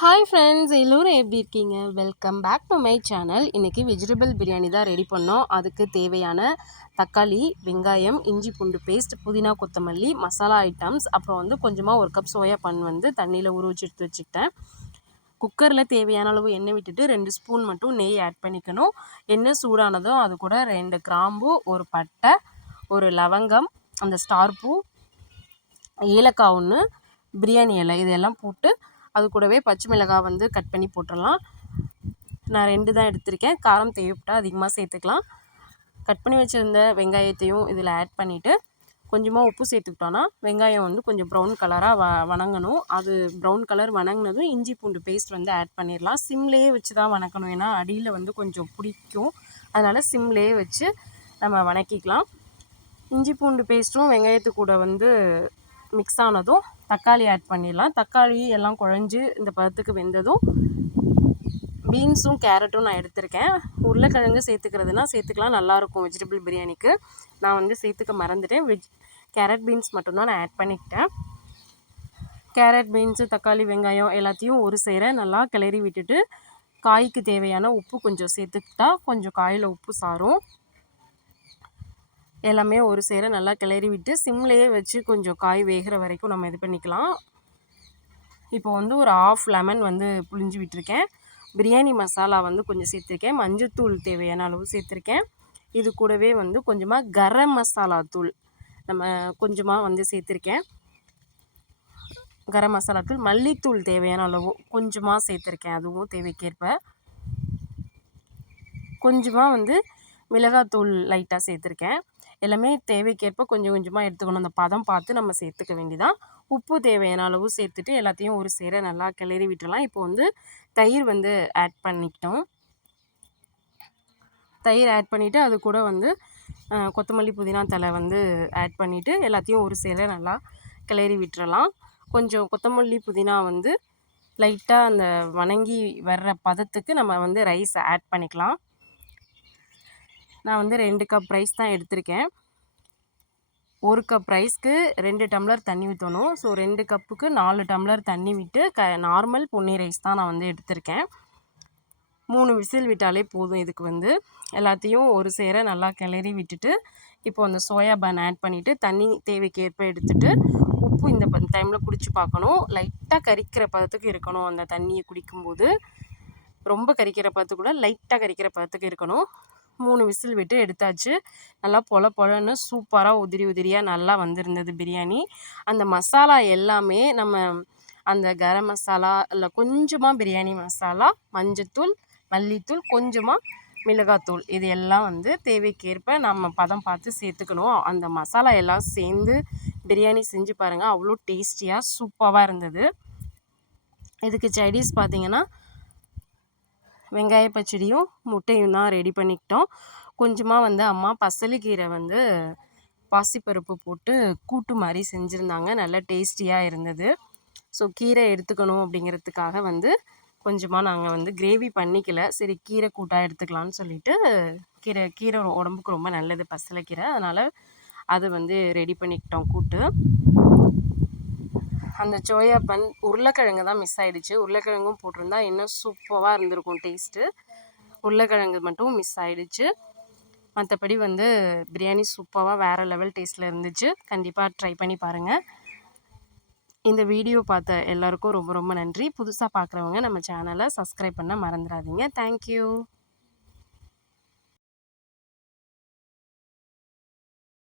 Hi friends, எல்லோரும் எப்படி இருக்கீங்க? Welcome back to my channel. இன்றைக்கி வெஜிடபிள் பிரியாணி தான் ரெடி பண்ணோம். அதுக்கு தேவையான தக்காளி, வெங்காயம், இஞ்சி பூண்டு பேஸ்ட், புதினா கொத்தமல்லி, மசாலா ஐட்டம்ஸ், அப்புறம் கொஞ்சமாக 1 கப் சோயா பன் தண்ணியில் ஊற வச்சு எடுத்து வச்சுக்கிட்டேன். குக்கரில் தேவையான அளவு எண்ணெய் விட்டுட்டு 2 ஸ்பூன் மட்டும் நெய் ஆட் பண்ணிக்கணும். எண்ணெய் சூடானதும் அது கூட 2 கிராம்பு, ஒரு பட்டை, ஒரு லவங்கம், அந்த ஸ்டார் பூ, ஏலக்காய் 1, பிரியாணி இலை, இதெல்லாம் போட்டு அது கூடவே பச்சை மிளகாய் கட் பண்ணி போட்டுடலாம். நான் 2 தான் எடுத்திருக்கேன். காரம் தேவைப்பட்டால் அதிகமாக சேர்த்துக்கலாம். கட் பண்ணி வச்சுருந்த வெங்காயத்தையும் இதில் ஆட் பண்ணிவிட்டு கொஞ்சமாக உப்பு சேர்த்துக்கிட்டோன்னா வெங்காயம் கொஞ்சம் ப்ரௌன் கலராக வணங்கணும். அது ப்ரௌன் கலர் வணங்கினதும் இஞ்சி பூண்டு பேஸ்ட் ஆட் பண்ணிடலாம். சிம்லேயே வச்சு தான் வணக்கணும், ஏன்னா அடியில் கொஞ்சம் பிடிக்கும். அதனால் சிம்லேயே வச்சு நம்ம வணக்கிக்கலாம். இஞ்சி பூண்டு பேஸ்ட்டும் வெங்காயத்து கூட மிக்ஸ் ஆனதும் தக்காளி ஆட் பண்ணிடலாம். தக்காளி எல்லாம் குழஞ்சி இந்த பதத்துக்கு வெந்ததும் பீன்ஸும் கேரட்டும் நான் எடுத்திருக்கேன். உருளைக்கிழங்கு சேர்த்துக்கிறதுனா சேர்த்துக்கலாம், நல்லாயிருக்கும் வெஜிடபிள் பிரியாணிக்கு. நான் சேர்த்துக்க மறந்துட்டேன். கேரட் பீன்ஸ் மட்டும்தான் நான் ஆட் பண்ணிக்கிட்டேன். கேரட் பீன்ஸு தக்காளி வெங்காயம் எல்லாத்தையும் ஒரு சேர நல்லா கிளறி விட்டுட்டு காய்க்கு தேவையான உப்பு கொஞ்சம் சேர்த்துக்கிட்டா கொஞ்சம் காயில் உப்பு சாரும். எல்லாமே ஒரு சேர நல்லா கிளறி விட்டு சிம்லேயே வச்சு கொஞ்சம் காய் வேகிற வரைக்கும் நம்ம இது பண்ணிக்கலாம். இப்போ ஒரு ½ லெமன் புழிஞ்சு விட்டுருக்கேன். பிரியாணி மசாலா கொஞ்சம் சேர்த்துருக்கேன். மஞ்சத்தூள் தேவையான அளவு சேர்த்துருக்கேன். இது கூடவே கொஞ்சமாக கரம் மசாலா தூள் நம்ம கொஞ்சமாக சேர்த்துருக்கேன். கரம் மசாலா தூள், மல்லித்தூள் தேவையான அளவு கொஞ்சமாக சேர்த்துருக்கேன், அதுவும் தேவைக்கேற்ப. கொஞ்சமாக மிளகாத்தூள் லைட்டாக சேர்த்துருக்கேன். எல்லாமே தேவைக்கேற்ப கொஞ்சம் கொஞ்சமாக எடுத்துக்கணும். அந்த பதம் பார்த்து நம்ம சேர்த்துக்க வேண்டியதான். உப்பு தேவையான அளவு சேர்த்துட்டு எல்லாத்தையும் ஒரு சேர நல்லா கிளறி விட்டுடலாம். இப்போ தயிர் ஆட் பண்ணிக்கிட்டோம். தயிர் ஆட் பண்ணிவிட்டு அது கூட கொத்தமல்லி புதினா தழை ஆட் பண்ணிவிட்டு எல்லாத்தையும் ஒரு சேர நல்லா கிளறி விட்டுறலாம். கொஞ்சம் கொத்தமல்லி புதினா லைட்டாக அந்த வணங்கி வர்ற பதத்துக்கு நம்ம ரைஸ் ஆட் பண்ணிக்கலாம். நான் 2 கப் ரைஸ் தான் எடுத்திருக்கேன். 1 கப் ரைஸ்க்கு 2 டம்ளர் தண்ணி ஊற்றணும். ஸோ 2 கப்புக்கு 4 டம்ளர் தண்ணி விட்டு நார்மல் பொன்னி ரைஸ் தான் நான் எடுத்திருக்கேன். 3 விசில் விட்டாலே போதும். இதுக்கு எல்லாத்தையும் ஒரு சேர நல்லா கிளறி விட்டுட்டு இப்போ அந்த சோயா பன் ஆட் பண்ணிவிட்டு தண்ணி தேவைக்கேற்ப எடுத்துகிட்டு உப்பு இந்த டைமில் குடிச்சு பார்க்கணும். லைட்டாக கரிக்கிற பதத்துக்கு இருக்கணும். அந்த தண்ணியை குடிக்கும்போது ரொம்ப கரிக்கிற பதத்துக்கு கூட லைட்டாக கரிக்கிற பதத்துக்கு இருக்கணும். 3 விசில் விட்டு எடுத்தாச்சு. நல்லா பொலன்னு சூப்பராக உதிரியாக நல்லா வந்திருந்தது பிரியாணி. அந்த மசாலா எல்லாமே நம்ம அந்த கரம் மசாலா இல்லை கொஞ்சமாக பிரியாணி மசாலா, மஞ்சத்தூள், மல்லித்தூள், கொஞ்சமாக மிளகாத்தூள், இது எல்லாம் தேவைக்கேற்ப நம்ம பதம் பார்த்து சேர்த்துக்கணும். அந்த மசாலா எல்லாம் சேர்ந்து பிரியாணி செஞ்சு பாருங்கள், அவ்வளோ டேஸ்டியாக சூப்பராக இருந்தது. இதுக்கு சைடிஷ் பார்த்திங்கன்னா வெங்காய பச்சடியும் முட்டையும் தான் ரெடி பண்ணிக்கிட்டோம். கொஞ்சமாக அம்மா பசலிக்கீரை பாசிப்பருப்பு போட்டு கூட்டு மாதிரி செஞ்சுருந்தாங்க. நல்லா டேஸ்டியாக இருந்தது. ஸோ கீரை எடுத்துக்கணும் அப்படிங்கிறதுக்காக கொஞ்சமாக நாங்கள் கிரேவி பண்ணிக்கல. சரி கீரை கூட்டாக எடுத்துக்கலான்னு சொல்லிட்டு கீரை உடம்புக்கு ரொம்ப நல்லது பசலைக்கீரை, அதனால் அது ரெடி பண்ணிக்கிட்டோம் கூட்டு. அந்த சோயா பன் உருளைக்கிழங்கு தான் மிஸ் ஆகிடுச்சு. உருளைக்கிழங்கும் போட்டிருந்தா இன்னும் சூப்பராக இருந்திருக்கும் டேஸ்ட்டு. உருளைக்கிழங்கு மட்டும் மிஸ் ஆகிடுச்சு. மற்றபடி பிரியாணி சூப்பராக வேறு லெவல் டேஸ்ட்டில் இருந்துச்சு. கண்டிப்பாக ட்ரை பண்ணி பாருங்கள். இந்த வீடியோ பார்த்த எல்லாருக்கும் ரொம்ப ரொம்ப நன்றி. புதுசாக பார்க்குறவங்க நம்ம சேனலை சப்ஸ்கிரைப் பண்ண மறந்துடாதீங்க. தேங்க்யூ.